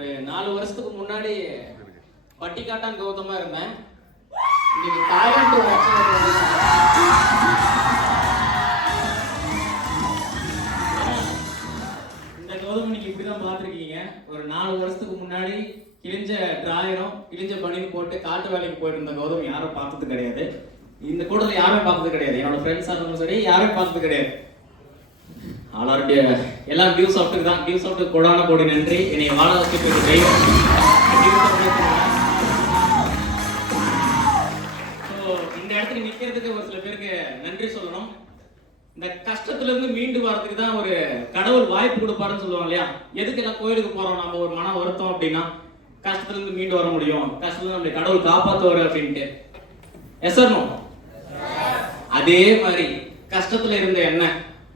4 வருஷத்துக்கு முன்னாடி பட்டிக்காட்டான் கௌதமா இருந்தேன். இன்னைக்கு தாய்லாந்து இந்த கௌதம் நீங்க இப்படிதான் பார்த்துருக்கீங்க. ஒரு 4 வருஷத்துக்கு முன்னாடி கிழிஞ்ச டிராயரும் கிழிஞ்ச பனியும் போட்டு காட்டு வேலைக்கு போயிட்டு இருந்த கௌதம் யாரும் பார்த்தது கிடையாது. இந்த கூட்டத்தில் யாருமே பார்த்தது கிடையாது. என்னோட ஃப்ரெண்ட்ஸாக இருந்தாலும் சரி யாரும் பார்த்தது கிடையாது. ஆளாருடைய எல்லாம் டியூ சாப்பிட்டு தான். டியூ சாப்பிட்டு கோடான கோடி நன்றி. என்னை வாழ வச்சு தெய்வம். இந்த இடத்துக்கு நிக்கிறதுக்கு ஒரு சில பேருக்கு நன்றி சொல்லணும். இந்த கஷ்டத்துல இருந்து மீண்டு வரதுக்கு தான் ஒரு கடவுள் வாய்ப்பு கொடுப்பாருன்னு சொல்லுவாங்க இல்லையா. எதுக்கு எல்லாம் கோயிலுக்கு போறோம், நம்ம ஒரு மன வருத்தம் அப்படின்னா கஷ்டத்துல இருந்து மீண்டு வர முடியும், கஷ்டத்துல நம்மளை கடவுள் காப்பாத்துவாரு அப்படின்ட்டு. Yes or no? அதே மாதிரி கஷ்டத்துல இருந்த என்ன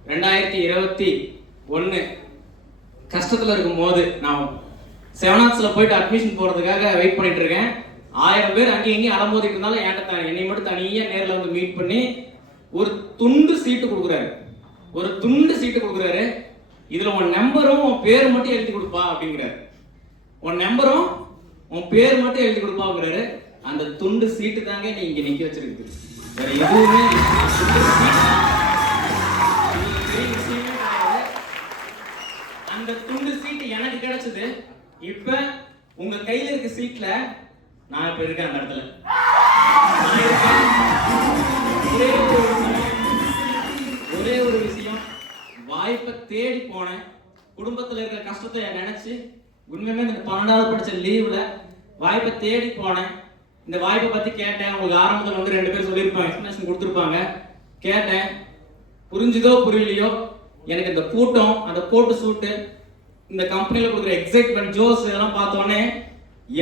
2021 கஷ்டத்துல இருக்கும் போது நான் 7th போயிட்டு அட்மிஷன் போறதுக்காக வெயிட் பண்ணிட்டு இருக்கேன். 1000 பேர் அங்கேயும் இங்கேயும் அலம்போதிட்டு இருந்தாலும் என்னை மட்டும் தனியா நேரில் வந்து மீட் பண்ணி ஒரு துண்டு சீட்டு கொடுக்குறாரு. இதுல உன் நம்பரும் உன் பேர் மட்டும் எழுதி கொடுப்பா அப்படிங்கிறாரு. உன் நம்பரும் உன் பேர் மட்டும் எழுதி கொடுப்பாங்கிறாரு. அந்த துண்டு சீட்டு தாங்க நீ இங்க நிக்க வச்சிருக்கு. வேற எதுவுமே அந்த துண்டு சீட்டு எனக்கு கிடைச்சது. இப்ப உங்க கையில இருக்க சீட்ல நான் இப்ப இருக்கேன். அந்த இடத்துல ஒரே ஒரு விஷயம், வாய்ப்பை தேடி போனேன். குடும்பத்துல இருக்கிற கஷ்டத்தை நினைச்சு உண்மையுமே இந்த 12வது படிச்ச லீவ்ல வாய்ப்பை தேடி போனேன். இந்த வாய்ப்பை பத்தி கேட்டேன். உங்களுக்கு ஆரம்பத்தில் வந்து 2 பேர் சொல்லியிருப்பாங்க, எக்ஸ்பிளேஷன் கொடுத்துருப்பாங்க. கேட்டேன், புரிஞ்சுதோ புரியலையோ எனக்கு இந்த கூட்டம், அந்த போட்டு சூட்டு, இந்த கம்பெனியில கொடுக்குற எக்ஸைட்மெண்ட், ஜோஸ் இதெல்லாம் பார்த்தோன்னே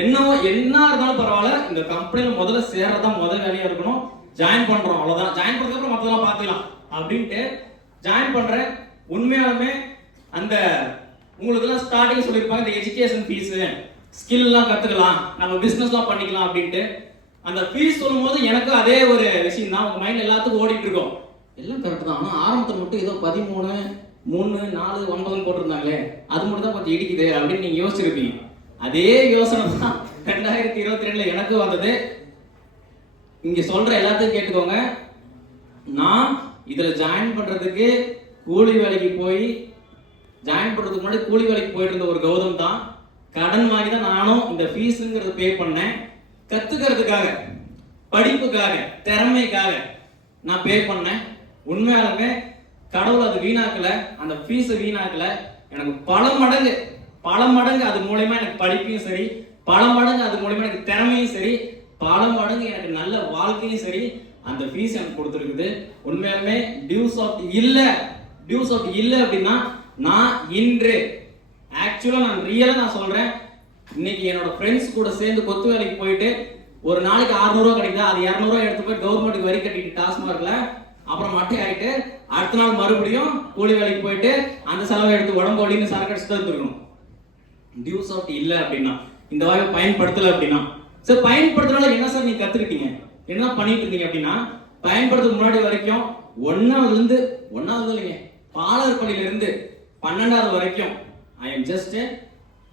என்ன இருந்தாலும் பரவாயில்ல, இந்த கம்பெனியில முதல்ல சேர்றதான் முதல் வேலையா இருக்கணும். ஜாயின் பண்றோம், அவ்வளவுதான். ஜாயின் பண்ணதுக்கு அப்புறம் மற்றதெல்லாம் பார்த்துக்கலாம் அப்படின்ட்டு ஜாயின் பண்றேன். உண்மையாலுமே அந்த உங்களுக்கு எல்லாம் ஸ்டார்டிங் சொல்லியிருப்பாங்க, இந்த எஜுகேஷன் ஃபீஸ், ஸ்கில் எல்லாம் கத்துக்கலாம், நம்ம பிசினஸ் எல்லாம் பண்ணிக்கலாம் அப்படின்ட்டு. அந்த ஃபீஸ் சொல்லும் போது எனக்கு அதே ஒரு விஷயம் தான் உங்க மைண்ட் எல்லாத்துக்கும் ஓடிட்டு இருக்கோம். எல்லாம் கரெக்ட் தான். ஆனால் ஆரம்பத்தில் மட்டும் ஏதோ 13, 3, 4, 9 போட்டிருந்தாங்களே, அது மட்டும் தான் கொஞ்சம் இடிக்குது அப்படின்னு நீங்க யோசிச்சிருப்பீங்க. அதே யோசனை தான் 2022 எனக்கும் வந்தது. இங்க சொல்ற எல்லாத்தையும் கேட்டுக்கோங்க. நான் இதுல ஜாயின் பண்றதுக்கு கூலி வேலைக்கு போய் ஜாயின் பண்றதுக்கு முன்னாடி கூலி வேலைக்கு போயிட்டு இருந்த ஒரு கௌதம் தான். கடன் வாங்கி தான் நானும் இந்த ஃபீஸுங்கிறது பே பண்ணேன். கத்துக்கிறதுக்காக, படிப்புக்காக, திறமைக்காக நான் பே பண்ணேன். உண்மையாலுமே கடவுள் அது வீணாக்கல, அந்த ஃபீஸை வீணாக்கல. எனக்கு பல மடங்கு அது மூலமா எனக்கு படிப்பையும் சரி, பல மடங்கு அது மூலமா எனக்கு திறமையும் சரி, பல மடங்கு எனக்கு நல்ல வாழ்க்கையும் சரி அந்த ஃபீஸ் எனக்கு கொடுத்துருக்குது. உண்மையாலுமே டியூஸ் ஆஃப் இல்ல அப்படின்னா நான் இன்று ஆக்சுவலா நான் ரியலா நான் சொல்றேன், இன்னைக்கு என்னோட ஃப்ரெண்ட்ஸ் கூட சேர்ந்து கொத்து வேலைக்கு போயிட்டு ஒரு நாளைக்கு 600 ரூபா கிடைக்குதா, அது 200 ரூபா எடுத்து போய் கவர்மெண்ட்டுக்கு வரி கட்டிட்டு டாஸ்மார்க்ல அப்புறம் மட்டை ஆயிட்டு அடுத்த நாள் மறுபடியும் கூலி வேலைக்கு போயிட்டு அந்த செலவை எடுத்து உடம்பு வலின்னு சரக்கு அடிச்சுட்டு இருக்கணும். டியூஸ் ஆஃப் இல்ல அப்படின்னா, இந்த வாய்ப்பை பயன்படுத்தல அப்படின்னா, சார் பயன்படுத்துறதுனால என்ன சார் நீங்க கத்துக்கிட்டீங்க, என்ன பண்ணிட்டு இருக்கீங்க அப்படின்னா, பயன்படுத்துறதுக்கு முன்னாடி வரைக்கும் 1வது இல்லைங்க, பாலர் பள்ளியில இருந்து 12வது வரைக்கும் I am just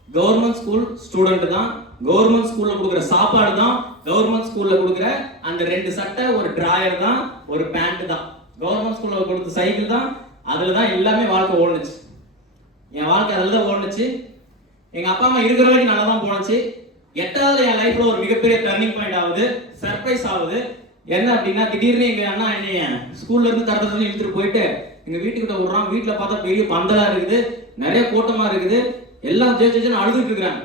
government school student தான். கவர்மெண்ட் ஸ்கூல்ல கொடுக்குற சாப்பாடு தான், கவர்மெண்ட் ஸ்கூல்ல கொடுக்குற அந்த 2 சட்டை, ஒரு டிராயர் தான், ஒரு பேண்ட் தான், கவர்மெண்ட் ஸ்கூல்ல கொடுத்த சைக்கிள் தான். அதுல தான் எல்லாமே வாழ்க்கை ஓடுனுச்சு. என் வாழ்க்கை அதுல தான் ஓடுனுச்சு. எங்க அப்பா அம்மா இருக்கிற வரைக்கும் நல்லா தான் போனுச்சு. 8வது என் லைஃப்ல ஒரு மிகப்பெரிய டர்னிங் பாயிண்ட் ஆகுது, சர்ப்ரைஸ் ஆகுது. என்ன அப்படின்னா, திடீர்னு எங்க அண்ணா என்னைய ஸ்கூல்ல இருந்து தரத்துல இழுத்துட்டு போயிட்டு எங்க வீட்டுக்கிட்ட விடுறான். வீட்டுல பார்த்தா பெரிய பந்தலா இருக்குது, நிறைய கூட்டமா இருக்குது, எல்லாம் ஜெயிச்சு அழுதுட்டு இருக்கிறாங்க.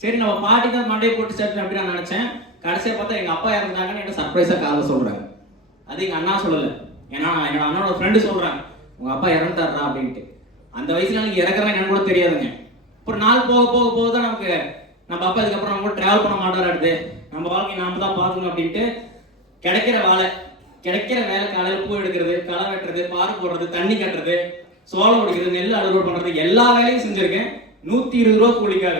சரி நம்ம பாட்டி தான் மண்டையை போட்டு சேர்த்து அப்படின்னு நான் நினைச்சேன். கடைசியா பார்த்தா எங்க அப்பா இறந்தாங்கன்னு என்ன சர்ப்ரைஸா காலை சொல்றாங்க. அது எங்க அண்ணா சொல்லல, ஏன்னா என்னோட அண்ணனோட ஃப்ரெண்டு சொல்றாங்க உங்க அப்பா இறந்துட்டாரா அப்படின்ட்டு. அந்த வயசுல நீங்க இறக்குறா என்னன்னு கூட தெரியாதுங்க. அப்புறம் நாள் போக தான் நமக்கு நம்ம அப்பா இதுக்கப்புறம் நம்ம கூட டிராவல் பண்ண மாட்டாராடுது, நம்ம வாழ்க்கையை நாம தான் பார்க்கணும் அப்படின்ட்டு கிடைக்கிற வேலை காலையில் பூ எடுக்கிறது, களை வெட்டுறது, பாரு போடுறது, தண்ணி கட்டுறது, சோளம் ஒடிக்கிறது, நெல் அறுவடை பண்றது, எல்லா வேலையும் செஞ்சிருக்கேன். 120 ரூபா கூலிக்காக,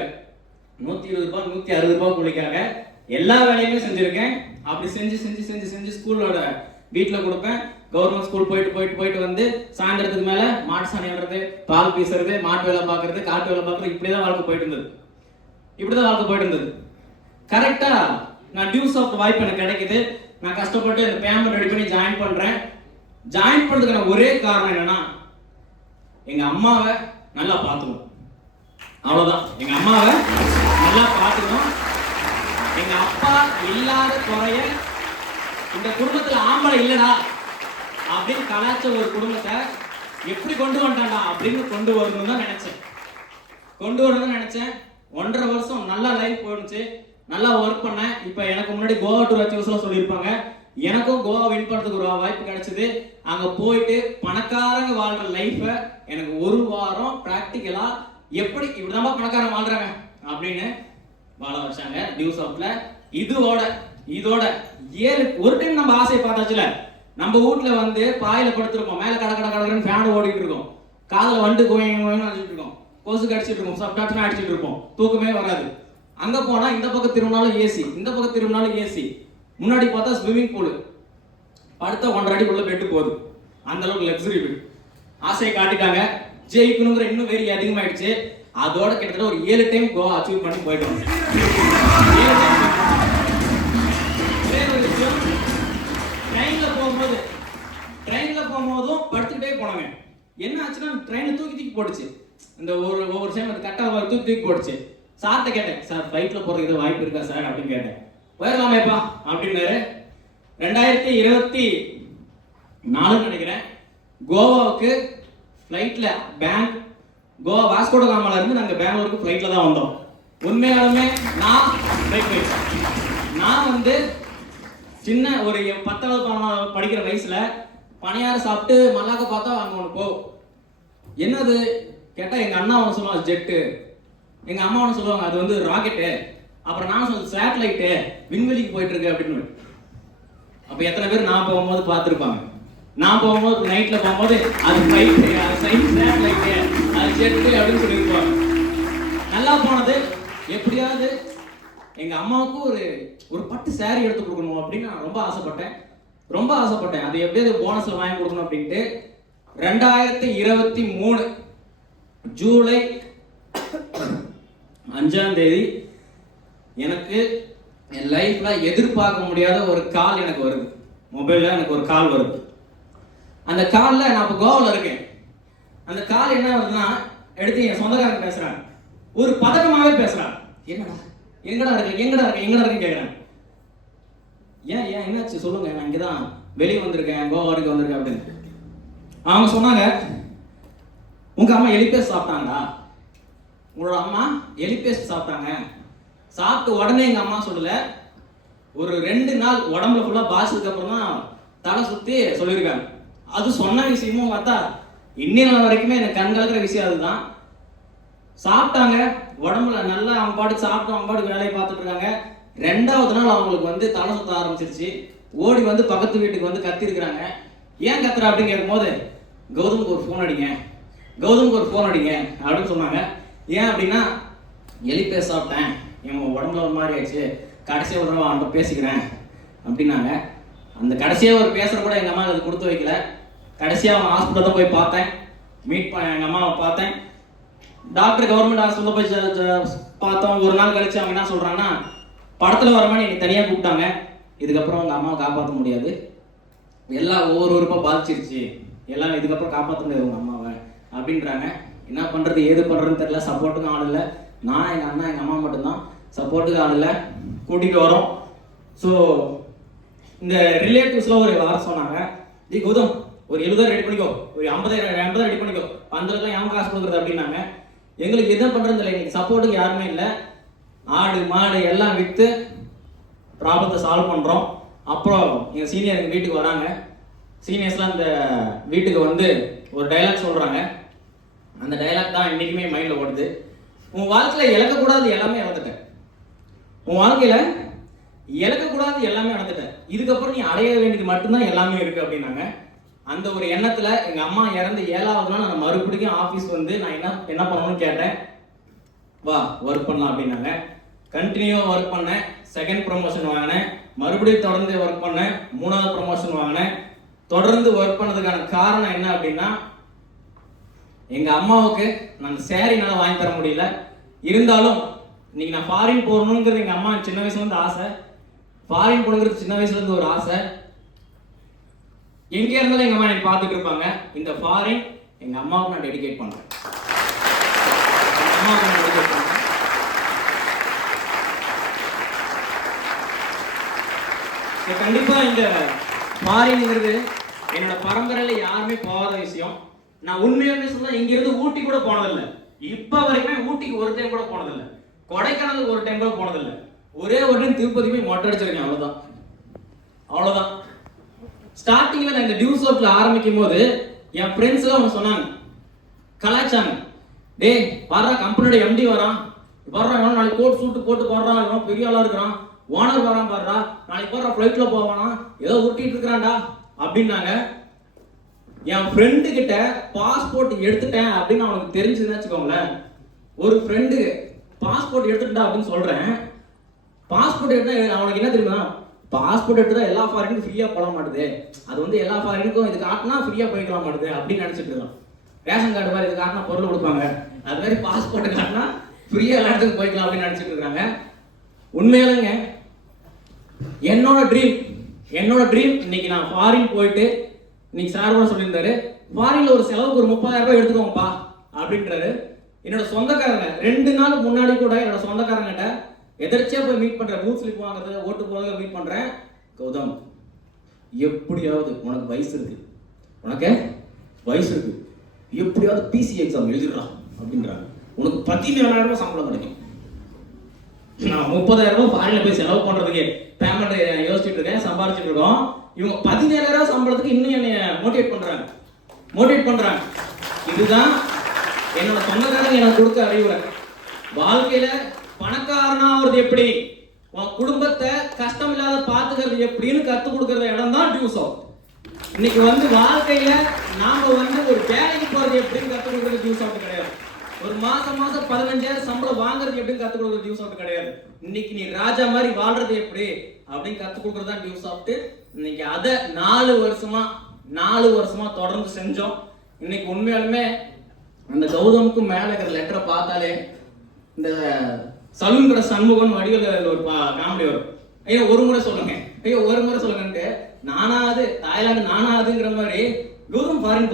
120 ரூபாய் 160 ரூபாய் கூலிக்காக எல்லா வேலையுமே செஞ்சிருக்கேன். அப்படி செஞ்சு ஸ்கூலோட வீட்டுல கொடுப்பேன். கவர்மெண்ட் ஸ்கூல் போயிட்டு வந்து சாயந்தரத்துக்கு மேல மாட்டு சாணி அல்றது, பால் பீசுறது, மாட்டு வேலை பார்க்கறது, காட்டு வேலை பார்க்கறது, இப்படிதான் வாழ்க்கை போயிட்டு இருந்தது. இப்படிதான் வாழ்க்கை போயிட்டு இருந்தது. கரெக்டா நான் டியூஸ் ஆஃப் வாய்ப்பு எனக்கு கிடைக்குது. நான் கஷ்டப்பட்டு அந்த பேமெண்ட் ரெடி பண்ணி ஜாயின் பண்றேன். ஜாயின் பண்றதுக்கான ஒரே காரணம் என்னன்னா, எங்க அம்மாவை நல்லா பார்த்துக்கணும். அவ்வளவுதான். எங்க அம்மாவை நல்லா பார்த்துக்கணும். எங்க அப்பா இல்லாத குறைய இந்த குடும்பத்துல ஆம்பளை இல்லடா அப்படின்னு கலாச்ச ஒரு குடும்பத்தை எப்படி கொண்டு வந்துட்டாண்டா அப்படின்னு கொண்டு வரணும்னு தான் நினைச்சேன். 1.5 வருஷம் நல்லா லைஃப் போயிடுச்சு. நல்லா ஒர்க் பண்ணேன். இப்போ எனக்கு முன்னாடி கோவா டூர் அச்சீவ்ஸ்லாம் சொல்லியிருப்பாங்க. எனக்கும் கோவா வின் பண்ணுறதுக்கு ஒரு வாய்ப்பு கிடைச்சது. அங்கே போயிட்டு பணக்காரங்க வாழ்ற லைஃப்பை எனக்கு ஒரு வாரம் ப்ராக்டிக்கலா எப்படி இப்படிதான் பணக்காரங்க வாழ்றாங்க அப்படின்னு வாழ வச்சாங்க டியூஸ் ஆஃப்ல. இதோட ஒரு டைம் நம்ம ஆசையை பார்த்தாச்சுல. நம்ம வீட்டுல வந்து பாயில படுத்திருப்போம், மேல கடன்னு ஃபேன் ஓடிட்டு இருக்கோம், காதுல வண்டு கோயின்னு அடிச்சுட்டு இருக்கோம், கொசு அடிச்சுட்டு இருக்கோம், சப்டாட்னா அடிச்சுட்டு இருப்போம், தூக்கமே வராது. அங்க போனா இந்த பக்கம் திரும்பினாலும் ஏசி, இந்த பக்கம் திரும்பினாலும் ஏசி, முன்னாடி பார்த்தா ஸ்விம்மிங் பூல், படுத்த 1.5 அடிக்குள்ள பெட்டு போகுது. அந்த அளவுக்கு லக்ஸரி வீடு. ஆசையை காட்டிட்டாங்க. ஜெயிக்கணுங்கிற இன்னும் வெறி அதிகமாயிடுச்சு. அதோட கிட்டத்தட்ட ஒரு 7 டைம் கோவா அச்சீவ் பண்ணி போயிட்டு வந்தேன். ட்ரெயின்ல போகும்போதும் படுத்துக்கிட்டே போனாங்க. என்ன ஆச்சுன்னா ட்ரெயினை தூக்கி போட்டுச்சு. இந்த ஒவ்வொரு டைம் அது கரெக்டாக தூக்கி போட்டுச்சு. சார்ட்ட கேட்டேன், சார் ஃப்ளைட்ல போறதுக்கு இது வாய்ப்பு இருக்கா சார் அப்படின்னு கேட்டேன். போயிடலாமேப்பா அப்படின்னாரு. 2024 நினைக்கிறேன், கோவாவுக்கு ஃப்ளைட்ல கோவா வாஸ்கோ ட காமால இருந்து நாங்கள் பெங்களூருக்கு ஃப்ளைட்ல தான் வந்தோம். உண்மையாலுமே நான் வந்து சின்ன ஒரு 10வது 11வது படிக்கிற வயசுல பணியார சாப்பிட்டு மல்லாக்க பார்த்தா அங்கே ஒன்று போ. என்னது கேட்டால் எங்கள் அண்ணா ஒன்று சொல்லுவாங்க ஜெட்டு, எங்கள் அம்மா ஒன்று சொல்லுவாங்க அது வந்து ராக்கெட்டு, அப்புறம் நான் சொல்லுவேன் சேட்டலைட்டு விண்வெளிக்கு போயிட்டு இருக்கு அப்படின்னு. அப்போ எத்தனை பேர் நான் போகும்போது பார்த்துருப்பாங்க. நான் போகும்போது நைட்டில் போகும்போது அது ஃப்ளைட்டு, அது சேட்டலைட்டு, அது ஜெட்டு அப்படின்னு சொல்லியிருப்பாங்க. நல்லா போனது. எப்படியாவது எங்கள் அம்மாவுக்கு ஒரு பட்டு சாரி எடுத்து கொடுக்கணும் அப்படின்னு நான் ரொம்ப ஆசைப்பட்டேன். அது எப்படியாவது போனஸ்ல வாங்கி கொடுக்கணும் அப்படின்ட்டு 2023 ஜூலை 5ஆம் தேதி எனக்கு என் லைஃப்ல எதிர்பார்க்க முடியாத ஒரு கால் எனக்கு வருது. மொபைல்ல எனக்கு ஒரு கால் வருது. அந்த காலில் நான் இப்போ கோவாவில் இருக்கேன். அந்த கால் என்ன வருதுன்னா, எடுத்து என் சொந்தக்காரங்க பேசுறாங்க. ஒரு பதட்டமாகவே பேசுறாங்க. எங்கடா இருக்கு கேட்குறாங்க. ஏன் என்னாச்சு சொல்லுங்க, நான் இங்கே தான் வெளியே வந்திருக்கேன், கோவா வரைக்கும் வந்திருக்கேன் அப்படின்னு. அவங்க சொன்னாங்க, உங்க அம்மா எலிபேஸ்ட் சாப்பிட்டாங்களா? உங்களோட அம்மா எலிபேஸ்ட் சாப்பிட்டாங்க. சாப்பிட்டு உடனே எங்க அம்மா சொல்லல, ஒரு 2 நாள் உடம்புல ஃபுல்லா பாய்ச்சதுக்கு அப்புறம் தான் தலை சுத்தி சொல்லியிருக்காங்க. அது சொன்ன விஷயமும் பார்த்தா இன்னும் வரைக்குமே எனக்கு கண்கலக்கிற விஷயம் அதுதான். சாப்பிட்டாங்க, உடம்புல நல்லா அவங்க பாட்டுக்கு சாப்பிட்டு அவங்க பாட்டுக்கு வேலையை பார்த்துட்டு இருக்காங்க. 2வது நாள் அவங்களுக்கு வந்து தலை சுத்த ஆரம்பிச்சிருச்சு. ஓடி வந்து பக்கத்து வீட்டுக்கு வந்து கத்திருக்கிறாங்க. ஏன் கத்துற அப்படின்னு கேட்கும்போது, கௌதமுக்கு ஒரு ஃபோன் அடிங்க அப்படின்னு சொன்னாங்க. ஏன் அப்படின்னா, எலிபேஸ் சாப்பிட்டேன், என் உடம்புல ஒரு மாதிரி ஆயிடுச்சு, கடைசியாக ஒரு தடவை அவன்கிட்ட பேசிக்கிறேன் அப்படின்னாங்க. அந்த கடைசியாக ஒரு பேசுகிற கூட எங்கள் அம்மா அது கொடுத்து வைக்கல. கடைசியாக அவன் ஹாஸ்பிட்டல் தான் போய் பார்த்தேன், எங்கள் அம்மாவை பார்த்தேன். டாக்டர் கவர்மெண்ட் ஹாஸ்பிட்டலில் போய் பார்த்தோம். ஒரு நாள் கழிச்சு அவங்க என்ன சொல்கிறாங்கன்னா, படத்தில் வர மாதிரி எனக்கு தனியாக கூப்பிட்டாங்க, இதுக்கப்புறம் உங்கள் அம்மாவை காப்பாற்ற முடியாது, எல்லாம் ஒவ்வொரு உறுப்பாக பாதிச்சிருச்சு, எல்லாம் இதுக்கப்புறம் காப்பாற்ற முடியாது உங்கள் அம்மாவை அப்படின்றாங்க. என்ன பண்ணுறது ஏது பண்ணுறதுன்னு தெரியல. சப்போர்ட்டுக்கும் ஆள் இல்லை. நான் எங்கள் அண்ணா எங்கள் அம்மா மட்டும்தான். சப்போர்ட்டுக்கு ஆள் இல்லை. கூட்டிகிட்டு வரோம். ஸோ இந்த ரிலேட்டிவ்ஸ்லாம் ஒரு வாரம் சொன்னாங்க, கௌதம் ஒரு 70,000 ரெடி பண்ணிக்கோ, ஒரு 50,000 ரெடி பண்ணிக்கோ, 50,000 எவன் காசு கொடுக்குறது அப்படின்னாங்க. எங்களுக்கு எதுவும் பண்ணுறது இல்லை, எங்களுக்கு சப்போர்ட்டுக்கு யாருமே இல்லை. ஆடு மாடு எல்லாம் விற்று ப்ராப்ளத்தை சால்வ் பண்ணுறோம். அப்புறம் எங்கள் சீனியர் எங்கள் வீட்டுக்கு வராங்க. சீனியர்ஸ்லாம் இந்த வீட்டுக்கு வந்து ஒரு டைலாக் சொல்கிறாங்க. அந்த டைலாக் தான் இன்றைக்குமே மைண்டில் ஓடுது. உன் வாழ்க்கையில் இழக்கக்கூடாது எல்லாமே இழந்துட்டேன், உன் வாழ்க்கையில் இழக்கக்கூடாது எல்லாமே இழந்துட்டேன், இதுக்கப்புறம் நீ அடைய வேண்டியது மட்டும்தான் எல்லாமே இருக்குது அப்படின்னாங்க. அந்த ஒரு எண்ணத்தில் எங்கள் அம்மா இறந்து 7வது நாள் நான் மறுபடியும் ஆஃபீஸ் வந்து நான் என்ன பண்ணணும்னு கேட்டேன். வா ஒர்க் பண்ணலாம் அப்படின்னாங்க. கண்டினியூவாக ஒர்க் பண்ணேன். 2nd ப்ரமோஷன் வாங்கினேன். மறுபடியும் தொடர்ந்து ஒர்க் பண்ணேன். 3வது ப்ரமோஷன் வாங்கினேன். தொடர்ந்து ஒர்க் பண்ணதுக்கான காரணம் என்ன அப்படின்னா, எங்கள் அம்மாவுக்கு நான் சேரீனால வாங்கி தர முடியல, இருந்தாலும் இன்னைக்கு நான் ஃபாரின் போகணுங்கிறது எங்கள் அம்மா சின்ன வயசுலேருந்து ஆசை. ஃபாரின் போகணுங்கிறது சின்ன வயசுலேருந்து ஒரு ஆசை. எங்கே இருந்தாலும் எங்கள் அம்மா எனக்கு பார்த்துட்டு இருப்பாங்க. இந்த ஃபாரின் எங்கள் அம்மாவுக்கு நான் டெடிகேட் பண்ணுறேன். அம்மாவுக்கு நான் டெடிகேட் பண்ணுறேன். கண்டிப்பாக இந்த ஃபாரின்ங்கிறது என்னோட பரம்பரையில் யாருமே போகாத விஷயம். நான் உண்மையான சொன்னால் இங்கிருந்து ஊட்டி கூட போனதில்லை. இப்போ வரைக்குமே ஊட்டிக்கு ஒரு டைம் கூட போனதில்லை. கொடைக்கானலுக்கு ஒரு டைம் கூட போனதில்லை. ஒரே ஒரு டைம் திருப்பதி போய் மொட்டை அடிச்சிருக்கேன். அவ்வளோதான். ஸ்டார்டிங்கில் நான் இந்த டியூஸ் அவுட்ல ஆரம்பிக்கும் போது என் ஃப்ரெண்ட்ஸ்லாம் அவங்க சொன்னாங்க, கலாய்ச்சாங்க. டேய் வர்றா, கம்பெனியோட எம்டி வரான், வர்றான், நாளைக்கு கோட் சூட்டு போட்டு வர்றான், இவன் பெரிய ஆளாக இருக்கிறான், ஓனர் வரான் பாடுறா, நாளைக்கு போடுற ஃப்ளைட்டில் போவானா, ஏதோ ஊட்டிட்டு இருக்கிறான்டா அப்படின்னாங்க. என் ஃப்ரெண்டு கிட்ட பாஸ்போர்ட் எடுத்துட்டேன் அப்படின்னு அவனுக்கு தெரிஞ்சுதுன்னு வச்சுக்கோங்களேன். ஒரு ஃப்ரெண்டு பாஸ்போர்ட் எடுத்துட்டா அப்படின்னு சொல்றேன். பாஸ்போர்ட் எடுத்தா அவனுக்கு என்ன தெரியுமா, பாஸ்போர்ட் எடுத்துட்டா எல்லா ஃபாரினுக்கும் ஃப்ரீயா போட மாட்டுது, அது வந்து எல்லா ஃபாரினுக்கும் இது காட்டினா ஃப்ரீயா போய்க்கலாம் மாட்டுது அப்படின்னு நினைச்சிட்டு இருக்கான். ரேஷன் கார்டு மாதிரி இது காட்டினா பொருள் கொடுப்பாங்க, அது மாதிரி பாஸ்போர்ட் காட்டினா ஃப்ரீயா எல்லா இடத்துக்கும் போய்க்கலாம் அப்படின்னு நினைச்சிட்டு இருக்காங்க. உண்மையாலுங்க என்னோட ட்ரீம் இன்னைக்கு நான் ஃபாரின் போயிட்டு, இன்னைக்கு சார் கூட சொல்லியிருந்தாரு, ஃபாரின்ல ஒரு செலவுக்கு ஒரு 30,000 ரூபாய் எடுத்துக்கோங்கப்பா அப்படின்றாரு. என்னோட சொந்தக்காரங்க 2 நாள் முன்னாடி கூட என்னோட சொந்தக்காரங்கிட்ட எதிர்ச்சியா போய் மீட் பண்றேன். பூத் ஸ்லிப் வாங்குறது, ஓட்டு போறது மீட் பண்றேன். கௌதம், எப்படியாவது உனக்கு வயசு இருக்கு, எப்படியாவது பிசி எக்ஸாம் எழுதிடலாம் அப்படின்றாங்க. உனக்கு 17,000 ரூபாய் சம்பளம் கிடைக்கும். நான் 30,000 ரூபாய் ஃபாரின்ல போய் செலவு பண்றதுக்கு பேமெண்ட் யோசிச்சுட்டு இருக்கேன், சம்பாதிச்சுட்டு இருக்கோம். இவங்க 17,000 ரூபாய் சம்பளத்துக்கு இன்னும் என்னைய மோட்டிவேட் பண்றாங்க. இதுதான் என்னோட சொந்தக்காரங்க எனக்கு கொடுத்த அறிவுரை. வாழ்க்கையில பணக்காரனாவது எப்படி, உன் குடும்பத்தை கஷ்டம் இல்லாத பாத்துக்கிறது எப்படின்னு கத்து கொடுக்கற இடம் தான் டியூஸ் அவுட். இன்னைக்கு வந்து வாழ்க்கையில நாம வந்து ஒரு வேலைக்கு போறது எப்படின்னு கத்து கொடுக்கறது டியூஸ் அவுட் கிடையாது. ஒரு மாசம் 15,000 சம்பளம் வாங்குறது எப்படின்னு கத்து கொடுக்கறது டியூஸ் அவுட் கிடையாது. இன்னைக்கு நீ ராஜா மாதிரி வாழ்றது எப்படி அப்படின்னு கத்து கொடுக்கறது தான் டியூஸ் அவுட். இன்னைக்கு அதை 4 வருஷமா தொடர்ந்து செஞ்சோம். இன்னைக்கு உண்மையாலுமே அந்த கௌதமுக்கும் மேல இருக்கிற லெட்டரை பார்த்தாலே இந்த சலூன் கடை சண்முகன் வடிவில் ஒரு காமெடி வரும். ஐயோ ஒரு முறை சொல்லுங்கன்ட்டு நானாவது தாய்லாந்து நானாவதுங்கிற மாதிரி கௌதம் ஃபாரின்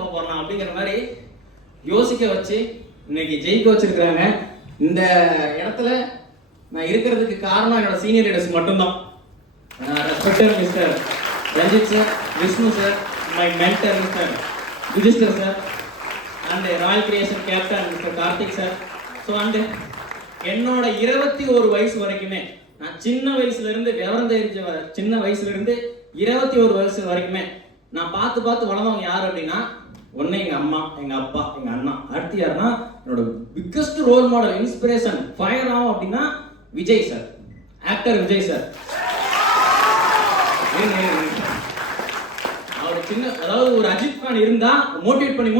போறான் அப்படிங்கிற மாதிரி யோசிக்க வச்சு இன்னைக்கு ஜெயிக்க வச்சிருக்கிறாங்க. இந்த இடத்துல நான் இருக்கிறதுக்கு காரணம் என்னோட சீனியர் லீடர்ஸ் மட்டும்தான். Respected mister Ranjith sir, Vishnu sir, my mentor mister Yudhishthir sir, and royal creation captain mister Karthik sir. So and என்னோட 21 வயசு வரைக்குமே, நான் சின்ன வயசுல இருந்து 21 வயசு வரைக்குமே நான் பார்த்து வளர்ந்தவங்க யார் அப்படின்னா, ஒன்னு எங்க அம்மா, எங்க அப்பா, எங்க அண்ணா. அடுத்து யாருன்னா என்னோட biggest role model, inspiration, fire ஆகும் அப்படின்னா Vijay sir, actor Vijay sir. அவர் அதாவது ஒரு அஜித் ஃபேன் இருந்தா மோட்டிவேட் பண்ணி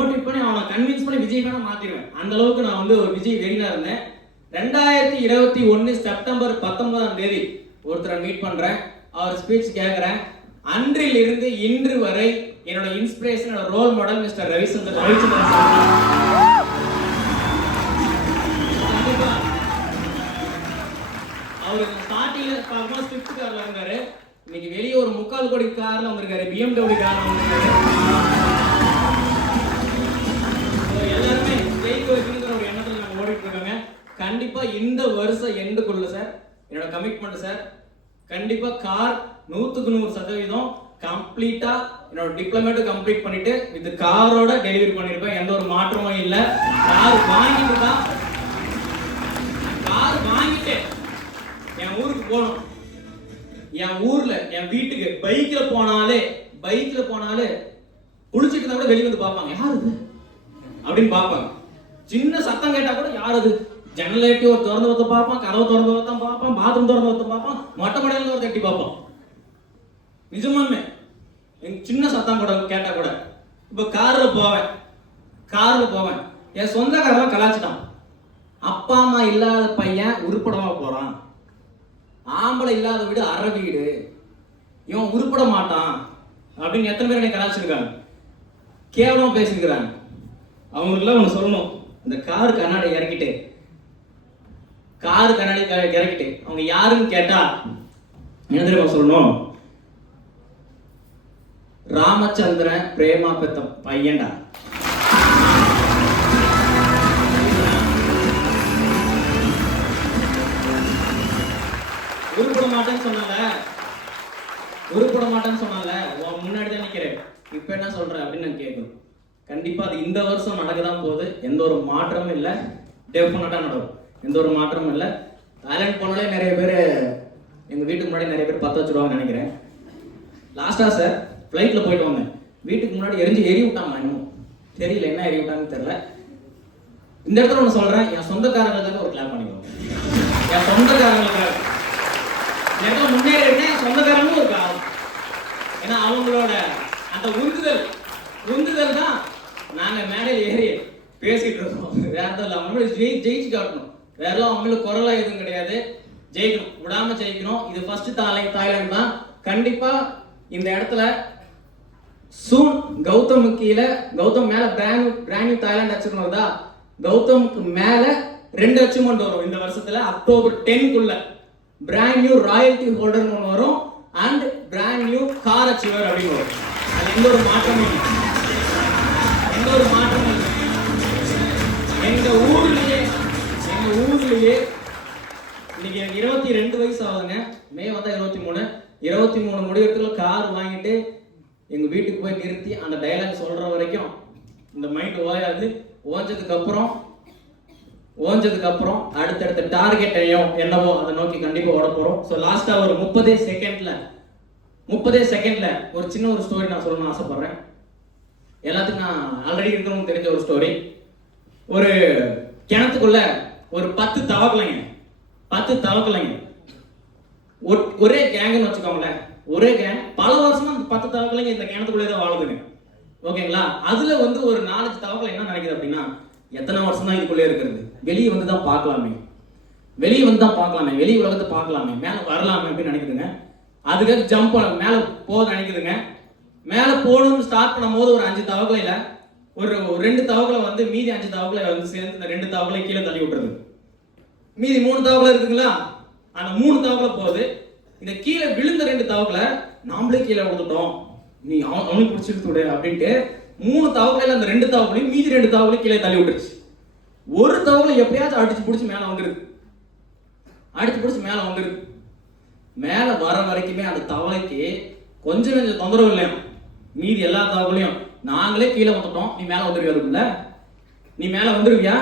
அவனை கன்வின்ஸ் பண்ணி விஜய் ஃபேனா மாத்திடுவேன். அந்த அளவுக்கு நான் வந்து ஒரு விஜய் வெறினா இருந்தேன். 2021 செப்டம்பர் 19ஆம் தேதி ஒருத்தரை மீட் பண்றேன். அவர் ஸ்பீச் கேட்கிறேன். அன்றில் இருந்து இன்று வரை என்னோட இன்ஸ்பிரேஷன், என்னோட role model mister Ravichandran sir. அவர் ஸ்டார்டிங்ல பார்க்கும்போது ஸ்விஃப்ட் கார்ல இருந்தாரு. இன்னைக்கு வெளியே ஒரு 3/4 கோடி கார்ல வந்திருக்காரு, BMW கார்ல வந்திருக்காரு. எல்லாருமே ஜெயிக்க வைக்கணுங்கிற ஒரு எண்ணத்துல நாங்க ஓடிட்டு இருக்காங்க. கண்டிப்பா இந்த வருஷம் எண்டுக்குள்ள சார் என்னோட கமிட்மெண்ட் சார், கண்டிப்பா கார் 100% கம்ப்ளீட்டா என்னோட டிப்ளமேட் கம்ப்ளீட் பண்ணிட்டு வித் காரோட டெலிவரி பண்ணிருப்பேன். எந்த ஒரு மாற்றமும் இல்ல. கார் வாங்கிட்டு என் ஊருக்கு போகணும். என் ஊர்ல என் வீட்டுக்கு பைக்ல போனாலே குளிச்சுட்டு இருந்தா கூட வெளியே வந்து பார்ப்பாங்க, யாரு இது அப்படின்னு பார்ப்பாங்க. சின்ன சத்தம் கேட்டா கூட யார் அது, ஜன்னல் எட்டி ஒரு திறந்து வைத்த பார்ப்பான், கதவை திறந்து வைத்தான் பார்ப்பான், பாத்ரூம் திறந்து வைத்த பார்ப்பான், மொட்டை மடையில ஒரு தட்டி பார்ப்பான். நிஜமாமே சின்ன சத்தம் கூட கேட்டா கூட. இப்ப கார்ல போவேன், என் சொந்தக்காரன் கலாச்சிட்டான். அப்பா அம்மா இல்லாத பையன் உருப்படமா போறான், ஆம்பளை இல்லாத வீடு அரை வீடு, இவன் உருப்பட மாட்டான் அப்படின்னு எத்தனை பேர் என்னை கலாச்சிருக்காங்க, கேவலமா பேசிருக்கிறாங்க. அவங்களுக்குலாம் ஒன்று சொல்லணும், இந்த கார் கண்ணாடி இறக்கிட்டு கார் கண்ணாடி இறக்கிட்டு அவங்க யாருன்னு கேட்டா என்ன தெரியுமா சொல்லணும்? ராமச்சந்திரன் பிரேமா பெத்த பையன்டா. உருப்பட மாட்டேன்னு சொன்னால முன்னாடி தான் நிக்கிறேன், இப்ப என்ன சொல்ற அப்படின்னு நான் கேட்கணும். கண்டிப்பா அது இந்த வருஷம் நடக்கதான் போகுது. எந்த ஒரு மாற்றமும் இல்லை, டெஃபினட்டா நடக்கும். எந்த ஒரு மாற்றமும் இல்லை. தாய்லாந்து போனாலே நிறைய பேர் எங்க வீட்டுக்கு முன்னாடி நிறைய பேர் 10 வச்சிருவாங்கன்னு நினைக்கிறேன். லாஸ்டா சார் ஃப்ளைட்ல போயிட்டு வந்தேன். வீட்டுக்கு முன்னாடி எரி விட்டாங்க. இன்னும் தெரியல என்ன எரி விட்டாங்கன்னு தெரியல. இந்த இடத்துல ஒன்று சொல்றேன், என் சொந்தக்காரங்களுக்காக ஒரு கிளாப் பண்ணிக்கோங்க. என் சொந்தக்காரங்களுக்காக முன்னேறி இருக்கேன். என் சொந்தக்காரங்களும் ஒரு காரணம். ஏன்னா அவங்களோட அந்த உந்துதல் தான் நாங்க மேடையில் ஏறி பேசிட்டு இருக்கோம். வேற அவங்களும் ஜெயிச்சு காட்டணும். வேற அவங்களுக்கு குரலா எதுவும் கிடையாது. ஜெயிக்கணும், விடாம ஜெயிக்கணும். இது ஃபர்ஸ்ட் தாய்லாந்து தான். கண்டிப்பா இந்த இடத்துல சூன் கௌதம் மேல பிராண்ட் தாய்லாந்து அச்சீவ்மெண்ட் வருதா? கௌதமுக்கு மேல 2 அச்சீவ்மெண்ட் வரும் இந்த வருஷத்துல. அக்டோபர் 10க்குள்ள பிராண்ட் நியூ ராயல்டி ஹோல்டர் ஒன்று வரும் and brand new car achiever அப்படின்னு வரும். அது எந்த ஒரு மாற்றமும் இல்லை. எங்க ஊர்லயே இன்னைக்கு எனக்கு 22 வயசு ஆகுதுங்க. மே வந்தா 23 முடிவுக்குள்ள கார் வாங்கிட்டு எங்க வீட்டுக்கு போய் நிறுத்தி அந்த டயலாக் சொல்ற வரைக்கும் இந்த மைண்ட் ஓயாது. ஓஞ்சதுக்கு அப்புறம் அடுத்தடுத்த டார்கெட்டையும் என்னவோ அதை நோக்கி கண்டிப்பா ஓட போறோம். ஸோ லாஸ்டா ஒரு 30 செகண்ட்ல ஒரு சின்ன ஒரு ஸ்டோரி நான் சொல்லணும்னு ஆசைப்படுறேன். எல்லாத்துக்கும் நான் ஆல்ரெடி இருக்கிறவங்க தெரிஞ்ச ஒரு ஸ்டோரி. ஒரு கிணத்துக்குள்ள ஒரு 10 தவக்கலைங்க ஒரே கேங்னு வச்சுக்கோங்களேன். ஒரே கேங் பல வருஷமா அந்த 10 தவக்கலைங்க இந்த கிணத்துக்குள்ளே தான் வாழுதுங்க. ஓகேங்களா? அதுல ஒரு 4 தவக்கலை என்ன நினைக்குது அப்படின்னா, எத்தனை வருஷம் தான் இதுக்குள்ளே இருக்கிறது, வெளியே வந்து தான் பார்க்கலாமே, வெளி உலகத்தை பார்க்கலாமே, மேல வரலாமே அப்படின்னு நினைக்குதுங்க. அதுக்காக ஜம்ப் மேல போக நினைக்குதுங்க. மேல போகணும்னு ஸ்டார்ட் பண்ணும் போது ஒரு 5 தவக்கலையில ஒரு 2 தவக்கலை மீதி 5 தவக்கலை சேர்ந்து இந்த 2 தவக்கலை கீழே தள்ளி விட்டுறது. மீதி 3 தவக்கலை இருக்குங்களா? அந்த 3 தவக்கலை போகுது. இந்த கீழே விழுந்த 2 தவக்கலை நாமளே கீழே விழுந்துட்டோம், நீ அவனுக்கு பிடிச்சிட்டு அப்படின்ட்டு 3 தவக்கலையில அந்த 2 தவக்கலையும் மீதி 2 தவக்கலையும் கீழே தள்ளி விட்டுருச்சு. ஒரு தவக்கலை எப்பயாச்சும் அடிச்சு பிடிச்சி மேல வந்துருது. மேல வர வரைக்குமே அந்த தவளைக்கு கொஞ்சம் தொந்தரவு இல்லையா. மீதி எல்லா தவக்கலையும் நாங்களே கீழே வந்துட்டோம், நீ மேல வந்துருவியா? நீ மேல வந்துருவியா?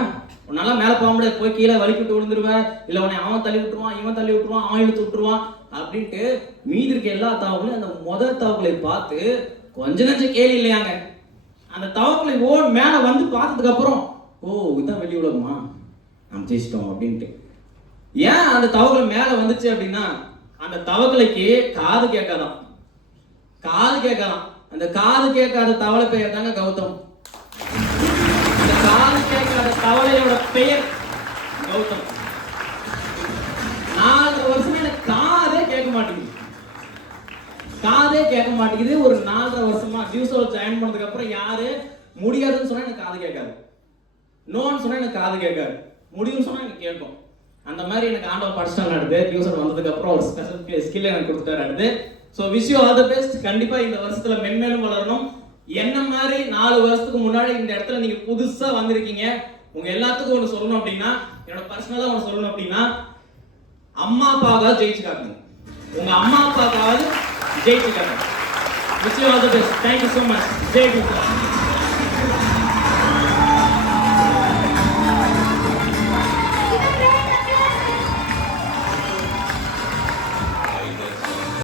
உன்னால மேல போக முடியாது, போய் கீழே வலிக்கிட்டு விழுந்துருவ, இல்ல உன்னை அவன் தள்ளி விட்டுருவான், இவன் தள்ளி விட்டுருவான், அவன் இழுத்து விட்டுருவான் அப்படின்ட்டு மீதி இருக்க எல்லா தவக்களையும் அந்த முதல் தவக்கலை பார்த்து கொஞ்சம் கேள்வி இல்லையாங்க. அந்த தவக்கலை மேல வந்து பார்த்ததுக்கு அப்புறம் இதுதான் வெளி உலகமா, நம்ம ஜெயிச்சிட்டோம் அப்படின்ட்டு. ஏன் அந்த தவக்கலை மேல வந்துச்சு அப்படின்னா, அந்த தவக்கலைக்கு காது கேட்காதான். அந்த காது கேட்காத தவளை பெயர் தாங்க கௌதம். அந்த காது கேட்காத தவளையோட பெயர் கௌதம். 4 வருஷமா எனக்கு காதே கேட்க மாட்டேங்குது. ஒரு 4.5 வருஷமா டியூசோல ஜாயின் பண்ணதுக்கு அப்புறம் யாரு முடியாதுன்னு சொன்னா எனக்கு காது கேட்காது, நோன்னு சொன்னா எனக்கு காது கேட்காது, முடியும்னு சொன்னா எனக்கு கேட்கும். அந்த மாதிரி எனக்கு ஆண்டவன் படிச்சுட்டாங்க. அடுத்து டியூசர் வந்ததுக்கு அப்புறம் ஒரு ஸ்பெஷல் ஸ்கில் எனக்கு கொடுத்துட்டாரு. அடுத்து so wish you all the best. கண்டிப்பா இந்த வருஷத்துல மென்மேலும் வளரணும். என்ன மாதிரி 4 வருஷத்துக்கு முன்னாடி இந்த இடத்துல நீங்க புதுசா வந்திருக்கீங்க. உங்க எல்லாத்துக்கும் ஒன்று சொல்லணும் அப்படின்னா, என்னோட பர்சனலா ஒன்று சொல்லணும் அப்படின்னா, அம்மா அப்பாவுக்காவது ஜெயிச்சு காட்டுங்க. உங்க அம்மா அப்பாவுக்காவது ஜெயிச்சு காட்டுங்க. Wish you all the best. Thank you so much. Jai Guru.